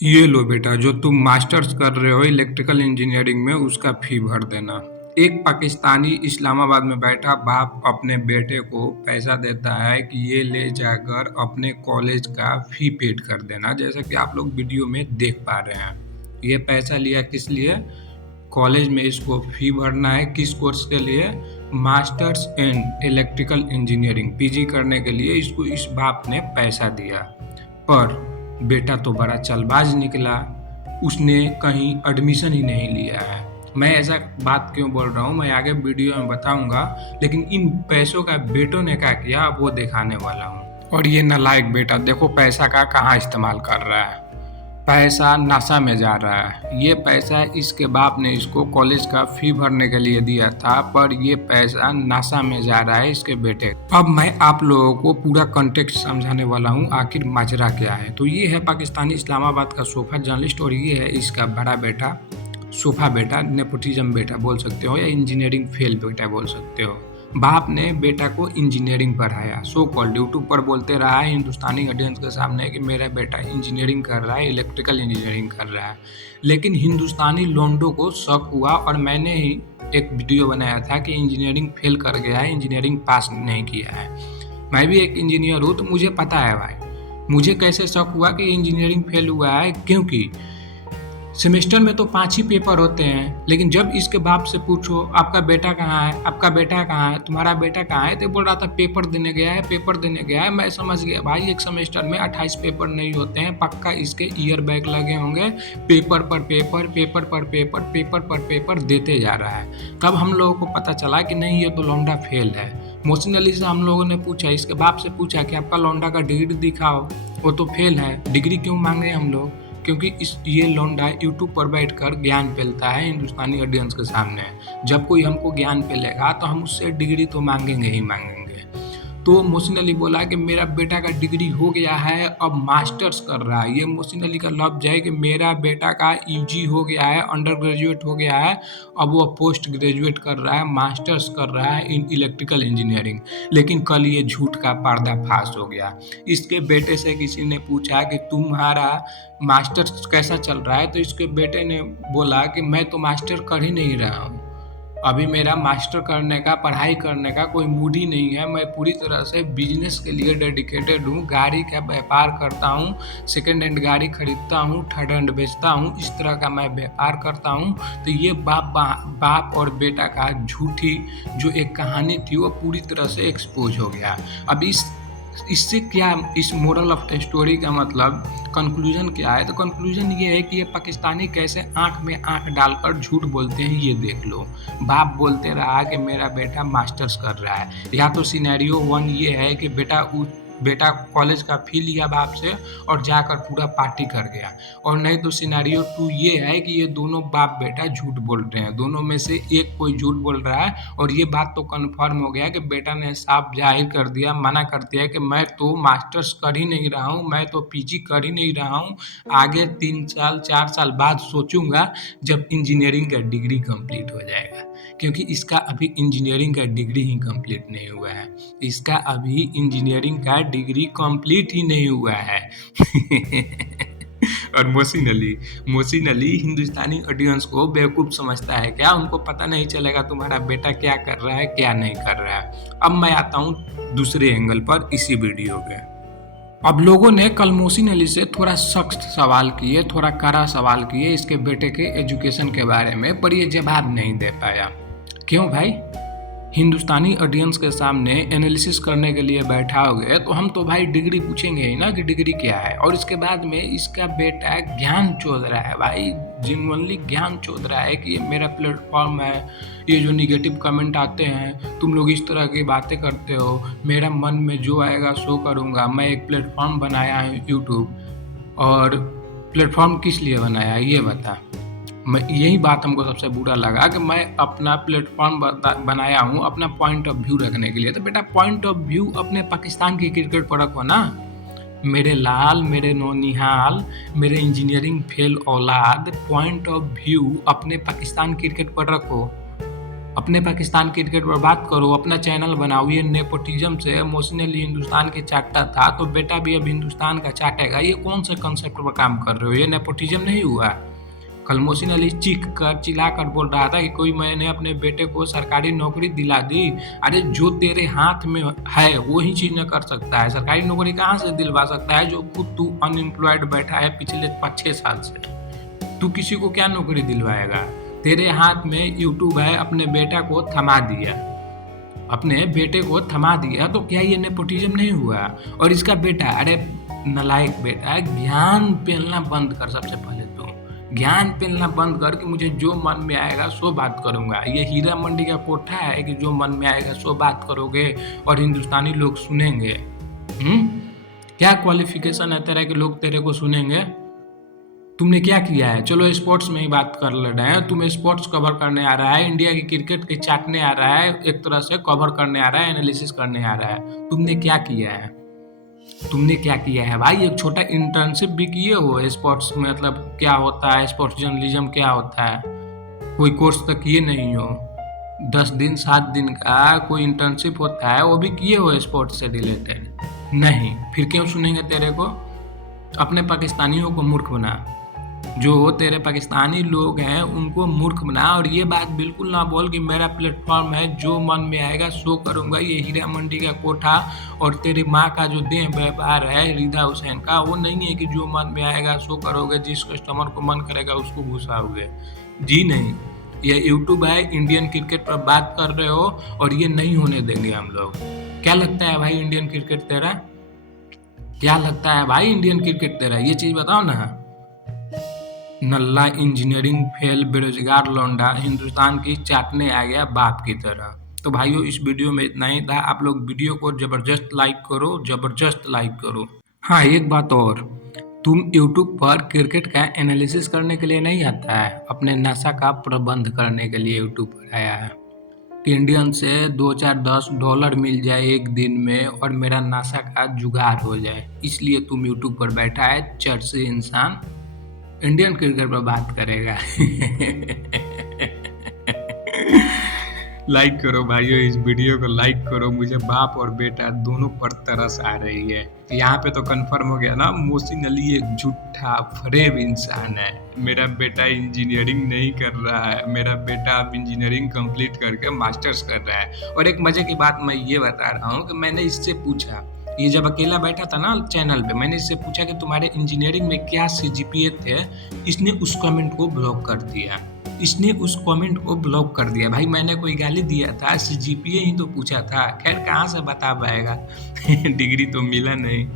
ये लो बेटा, जो तुम मास्टर्स कर रहे हो इलेक्ट्रिकल इंजीनियरिंग में, उसका फी भर देना। एक पाकिस्तानी इस्लामाबाद में बैठा बाप अपने बेटे को पैसा देता है कि ये ले जाकर अपने कॉलेज का फी पेड कर देना, जैसा कि आप लोग वीडियो में देख पा रहे हैं। ये पैसा लिया किस लिए? कॉलेज में इसको फी भरना है। किस कोर्स के लिए? Masters in electrical engineering, PG करने के लिए इसको इस बाप ने पैसा दिया। पर बेटा तो बड़ा चालबाज निकला, उसने कहीं एडमिशन ही नहीं लिया है। मैं ऐसा बात क्यों बोल रहा हूँ मैं आगे वीडियो में बताऊंगा, लेकिन इन पैसों का बेटों ने क्या किया वो दिखाने वाला हूँ। और ये नालायक बेटा देखो पैसा का कहाँ इस्तेमाल कर रहा है। पैसा नासा में जा रहा है। ये पैसा इसके बाप ने इसको कॉलेज का फी भरने के लिए दिया था, पर ये पैसा नासा में जा रहा है इसके बेटे। अब मैं आप लोगों को पूरा कॉन्टेक्स्ट समझाने वाला हूँ, आखिर माजरा क्या है। तो ये है पाकिस्तानी इस्लामाबाद का सोफा जर्नलिस्ट, और ये है इसका बड़ा बेटा, सोफा बेटा, नेपोटिज्म बेटा बोल सकते हो, या इंजीनियरिंग फेल बेटा बोल सकते हो। बाप ने बेटा को इंजीनियरिंग पढ़ाया, सो कॉल्ड यूट्यूब पर बोलते रहा है हिंदुस्तानी ऑडियंस के सामने कि मेरा बेटा इंजीनियरिंग कर रहा है, इलेक्ट्रिकल इंजीनियरिंग कर रहा है। लेकिन हिंदुस्तानी लोंडो को शक हुआ, और मैंने ही एक वीडियो बनाया था कि इंजीनियरिंग फेल कर गया है, इंजीनियरिंग पास नहीं किया है। मैं भी एक इंजीनियर हूँ तो मुझे पता है भाई, मुझे कैसे शक हुआ कि इंजीनियरिंग फेल हुआ है, क्योंकि सेमेस्टर में तो 5 ही पेपर होते हैं। लेकिन जब इसके बाप से पूछो आपका बेटा कहाँ है, आपका बेटा कहाँ है, तुम्हारा बेटा कहाँ है, तो बोल रहा था पेपर देने गया है, पेपर देने गया है। मैं समझ गया भाई एक सेमेस्टर में 28 पेपर नहीं होते हैं, पक्का इसके ईयर बैग लगे होंगे, पेपर पर पेपर, पेपर पर पेपर, पेपर पर पेपर देते जा रहा है। तब हम लोगों को पता चला कि नहीं ये तो लौंडा फेल है। मोहसिन अली से हम लोगों ने पूछा, इसके बाप से पूछा कि आपका लौंडा का डिग्री दिखाओ, वो तो फेल है। डिग्री क्यों मांगे हम लोग? क्योंकि ये लौंडा यूट्यूब पर बैठकर ज्ञान फैलता है हिंदुस्तानी ऑडियंस के सामने। जब कोई हमको ज्ञान फैलेगा तो हम उससे डिग्री तो मांगेंगे ही मांगेंगे। तो मोहसिन अली बोला कि मेरा बेटा का डिग्री हो गया है, अब मास्टर्स कर रहा है। ये मोहसिन अली का लफ्ज है कि मेरा बेटा का यूजी हो गया है, अंडर ग्रेजुएट हो गया है, अब वो पोस्ट ग्रेजुएट कर रहा है, मास्टर्स कर रहा है इन इलेक्ट्रिकल इंजीनियरिंग। लेकिन कल ये झूठ का पर्दाफाश हो गया। इसके बेटे से किसी ने पूछा कि तुम्हारा मास्टर्स कैसा चल रहा है, तो इसके बेटे ने बोला कि मैं तो मास्टर कर ही नहीं रहा हूँ, अभी मेरा मास्टर करने का, पढ़ाई करने का कोई मूड ही नहीं है। मैं पूरी तरह से बिजनेस के लिए डेडिकेटेड हूँ, गाड़ी का व्यापार करता हूँ, सेकेंड हैंड गाड़ी खरीदता हूँ, थर्ड हैंड बेचता हूँ, इस तरह का मैं व्यापार करता हूँ। तो ये बाप और बेटा का झूठी जो एक कहानी थी वो पूरी तरह से एक्सपोज हो गया। अब इससे क्या, इस मोरल ऑफ स्टोरी का मतलब कंक्लूजन क्या है? तो कंक्लूजन ये है कि ये पाकिस्तानी कैसे आंख में आंख डालकर झूठ बोलते हैं, ये देख लो। बाप बोलते रहा कि मेरा बेटा मास्टर्स कर रहा है, या तो सिनेरियो 1 ये है कि बेटा कॉलेज का फी लिया बाप से और जाकर पूरा पार्टी कर गया, और नहीं तो सिनेरियो 2 ये है कि ये दोनों बाप बेटा झूठ बोल रहे हैं। दोनों में से एक कोई झूठ बोल रहा है, और ये बात तो कन्फर्म हो गया कि बेटा ने साफ जाहिर कर दिया, मना कर दिया कि मैं तो मास्टर्स कर ही नहीं रहा हूँ, मैं तो पीजी कर ही नहीं रहा हूँ, आगे 3 साल 4 साल बाद सोचूंगा जब इंजीनियरिंग का डिग्री कंप्लीट हो जाएगा। क्योंकि इसका अभी इंजीनियरिंग का डिग्री ही कंप्लीट नहीं हुआ है, इसका अभी इंजीनियरिंग का डिग्री कंप्लीट ही नहीं हुआ है। और मोहसिन अली हिंदुस्तानी ऑडियंस को बेवकूफ़ समझता है क्या? उनको पता नहीं चलेगा तुम्हारा बेटा क्या कर रहा है क्या नहीं कर रहा है। अब मैं आता हूँ दूसरे एंगल पर इसी वीडियो के। अब लोगों ने कल मोहसिन अली से थोड़ा सख्त सवाल किए, थोड़ा कड़ा सवाल किए इसके बेटे के एजुकेशन के बारे में, पर ये जवाब नहीं दे पाया। क्यों भाई? हिंदुस्तानी ऑडियंस के सामने एनालिसिस करने के लिए बैठाओगे तो हम तो भाई डिग्री पूछेंगे ही ना कि डिग्री क्या है। और इसके बाद में इसका बेटा ज्ञान चोद रहा है भाई, जेन्युइनली ज्ञान चोद रहा है कि ये मेरा प्लेटफॉर्म है, ये जो निगेटिव कमेंट आते हैं, तुम लोग इस तरह की बातें करते हो, मेरा मन में जो आएगा सो करूँगा। मैं एक प्लेटफॉर्म बनाया है यूट्यूब, और प्लेटफॉर्म किस लिए बनाया है ये बता। मैं यही बात हमको सबसे बुरा लगा कि मैं अपना प्लेटफॉर्म बनाया हूँ अपना पॉइंट ऑफ व्यू रखने के लिए। तो बेटा पॉइंट ऑफ व्यू अपने पाकिस्तान की क्रिकेट पर रखो ना, मेरे लाल, मेरे नौनिहाल, मेरे इंजीनियरिंग फेल औलाद, पॉइंट ऑफ व्यू अपने पाकिस्तान क्रिकेट पर रखो। अपने पाकिस्तान क्रिकेट पर बात करो, अपना चैनल बनाओ। ये नेपोटिज्म से मोहसिन अली हिंदुस्तान के चाटता था तो बेटा भी अब हिंदुस्तान का चाटेगा। ये कौन से कंसेप्ट पर काम कर रहे हो? ये नेपोटिज्म नहीं हुआ? कल मोहसिन अली चीख कर चिल्ला कर बोल रहा था कि कोई मैंने अपने बेटे को सरकारी नौकरी दिला दी। अरे जो तेरे हाथ में है वो ही चीज न कर सकता है। सरकारी नौकरी कहाँ से दिलवा सकता है जो खुद तू अनएम्प्लॉयड बैठा है पिछले 5-6 साल से? तू किसी को क्या नौकरी दिलवाएगा? तेरे हाथ में यूट्यूब है, अपने बेटा को थमा दिया, अपने बेटे को थमा दिया, तो क्या ये नेपोटिज्म नहीं हुआ? और इसका बेटा, अरे नालायक बेटा, ज्ञान पेलना बंद कर। सबसे पहले तो ज्ञान पेलना बंद कर कि मुझे जो मन में आएगा सो बात करूंगा। ये हीरा मंडी का कोठा है कि जो मन में आएगा सो बात करोगे और हिंदुस्तानी लोग सुनेंगे? क्या क्वालिफिकेशन है तेरा कि लोग तेरे को सुनेंगे? तुमने क्या किया है? चलो स्पोर्ट्स में ही बात कर ले रहे हैं। तुम्हें स्पोर्ट्स कवर करने आ रहा है, इंडिया की क्रिकेट के चाटने आ रहा है, एक तरह से कवर करने आ रहा है, एनालिसिस करने आ रहा है। तुमने क्या किया है? तुमने क्या किया है भाई? एक छोटा इंटर्नशिप भी किए हो स्पोर्ट्स में? मतलब क्या होता है स्पोर्ट्स जर्नलिज्म, क्या होता है? कोई कोर्स तक किए नहीं हो? 10 दिन 7 दिन का कोई इंटर्नशिप होता है, वो भी किए हो स्पोर्ट्स से रिलेटेड? नहीं। फिर क्यों सुनेंगे तेरे को? अपने पाकिस्तानियों को मूर्ख बना। जो तेरे पाकिस्तानी लोग हैं उनको मूर्ख बना। और ये बात बिल्कुल ना बोल कि मेरा प्लेटफॉर्म है, जो मन में आएगा सो करूंगा। ये हीरा मंडी का कोठा और तेरी माँ का जो देह व्यापार है रिदा हुसैन का, वो नहीं है कि जो मन में आएगा सो करोगे, जिस कस्टमर को मन करेगा उसको घुसाओगे। जी नहीं, ये यूट्यूब है, इंडियन क्रिकेट पर बात कर रहे हो और ये नहीं होने देंगे हम लोग। क्या लगता है भाई इंडियन क्रिकेट तेरा? क्या लगता है भाई इंडियन क्रिकेट तेरा? ये चीज बताओ ना। नल्ला इंजीनियरिंग फेल बेरोजगार लौंडा हिंदुस्तान की चाटने आ गया बाप की तरह। तो भाइयों इस वीडियो में इतना ही था। आप लोग वीडियो को जबरदस्त लाइक करो, जबरदस्त लाइक करो। हाँ, एक बात और, तुम यूट्यूब पर क्रिकेट का एनालिसिस करने के लिए नहीं आता है, अपने नशा का प्रबंध करने के लिए यूट्यूब पर आया है कि इंडियन से 2-4-10 डॉलर मिल जाए एक दिन में और मेरा नशा का जुगाड़ हो जाए। इसलिए तुम यूट्यूब पर बैठा है चर्ची इंसान इंडियन क्रिकेट पर बात करेगा। लाइक करो भाइयों, इस वीडियो को लाइक करो। मुझे बाप और बेटा दोनों पर तरस आ रही है। यहाँ पे तो कंफर्म हो गया ना, मोहसिन अली एक झूठा फरेब इंसान है। मेरा बेटा इंजीनियरिंग नहीं कर रहा है, मेरा बेटा अब इंजीनियरिंग कंप्लीट करके मास्टर्स कर रहा है। और एक मजे की बात मैं ये बता रहा हूँ कि मैंने इससे पूछा, ये जब अकेला बैठा था ना चैनल पे, मैंने इससे पूछा कि तुम्हारे इंजीनियरिंग में क्या सीजीपीए थे। इसने उस कमेंट को ब्लॉक कर दिया। इसने उस कमेंट को ब्लॉक कर दिया। भाई मैंने कोई गाली दिया था? सीजीपीए ही तो पूछा था। खैर कहाँ से बता पाएगा। डिग्री तो मिला नहीं।